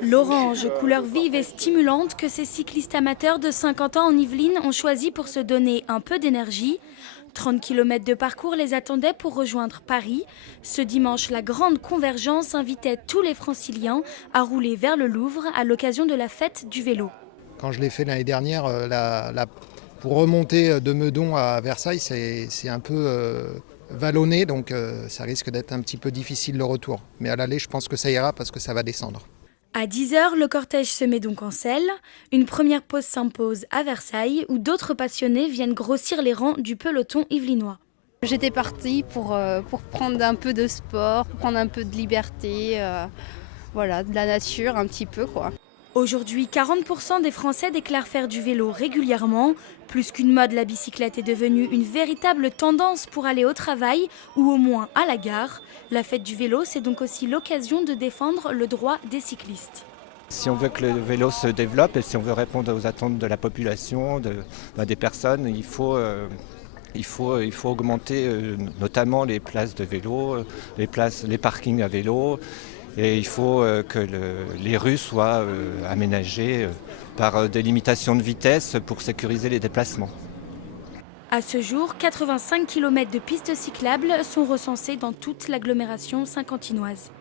L'orange, couleur vive et stimulante que ces cyclistes amateurs de 50 ans en Yvelines ont choisi pour se donner un peu d'énergie. 30 km de parcours les attendaient pour rejoindre Paris. Ce dimanche, la grande convergence invitait tous les franciliens à rouler vers le Louvre à l'occasion de la fête du vélo. Quand je l'ai fait l'année dernière, pour remonter de Meudon à Versailles, c'est un peu vallonné, donc ça risque d'être un petit peu difficile le retour. Mais à l'aller, je pense que ça ira parce que ça va descendre. À 10 heures, le cortège se met donc en selle. Une première pause s'impose à Versailles où d'autres passionnés viennent grossir les rangs du peloton yvelinois. J'étais partie pour prendre un peu de sport, prendre un peu de liberté, voilà, de la nature un petit peu quoi. Aujourd'hui, 40% des Français déclarent faire du vélo régulièrement. Plus qu'une mode, la bicyclette est devenue une véritable tendance pour aller au travail ou au moins à la gare. La fête du vélo, c'est donc aussi l'occasion de défendre le droit des cyclistes. Si on veut que le vélo se développe et si on veut répondre aux attentes de la population, des personnes, il faut augmenter notamment les places de vélo, les parkings à vélo. Et il faut que les rues soient aménagées par des limitations de vitesse pour sécuriser les déplacements. À ce jour, 85 km de pistes cyclables sont recensées dans toute l'agglomération saint-quentinoise.